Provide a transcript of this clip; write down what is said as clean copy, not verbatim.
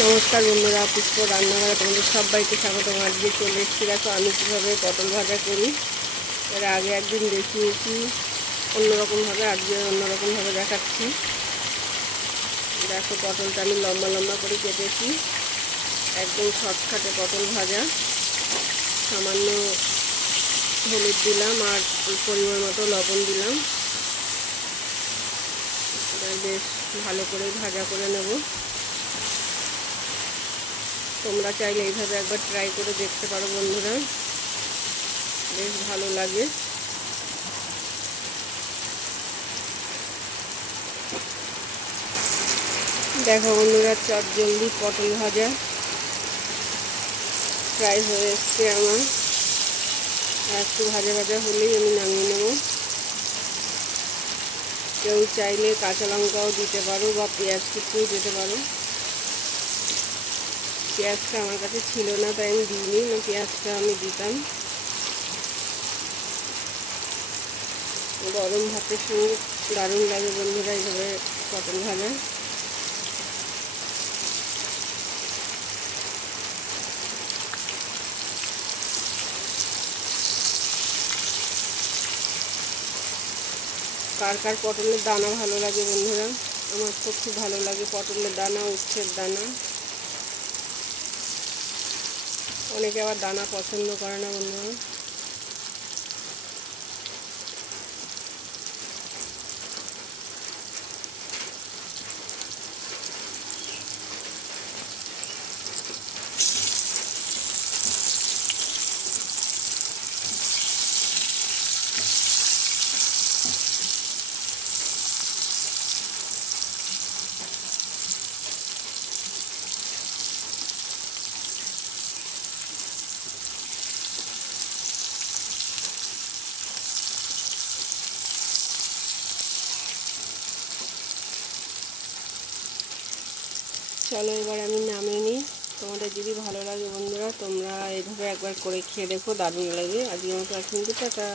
নমস্কার বন্ধুরা, পুষ্প রান্নাঘরে তোমাদের সবাইকে স্বাগত। আজকে চলে এসেছি, দেখো আমি কীভাবে পটল ভাজা করি। এর আগে একদিন দেখিয়েছি অন্যরকমভাবে, আজকে অন্যরকমভাবে দেখাচ্ছি। দেখো পটলটা আমি লম্বা লম্বা করে কেটেছি, একদম শর্টকাটে পটল ভাজা। সামান্য হলুদ দিলাম আর পরিমাণ মতো লবণ দিলাম। বেশ ভালো করে ভাজা করে নেব। তোমরা চাইলে এইভাবে একবার ট্রাই করে দেখতে পারো বন্ধুরা, বেশ ভালো লাগে। দেখো বন্ধুরা, চটজলদি পটল ভাজা প্রায় হয়ে এসছে আমার। আর একটু ভাজা ভাজা হলেই আমি নামিয়ে নেব। কেউ চাইলে কাঁচা লঙ্কাও দিতে পারো বা পেঁয়াজ কুচিও দিতে পারো। পেঁয়াজটা আমার কাছে ছিল না, তাই আমি দিইনি, না পেঁয়াজটা আমি দিতাম। গরম ভাতের সঙ্গে দারুণ লাগে বন্ধুরা এইভাবে পটল ভাজা। কার কার পটলের দানা ভালো লাগে বন্ধুরা? আমার তো খুব ভালো লাগে পটলের দানা, উচ্ছের দানা। অনেকে আবার দানা পছন্দ করে না বন্ধুরা। চলো এবার আমি নামিয়ে নিই। তোমাদের যদি ভালো লাগে বন্ধুরা, তোমরা এইভাবে একবার করে খেয়ে দেখো, দারুণ লাগে। আজকের মতো এখন টাটা।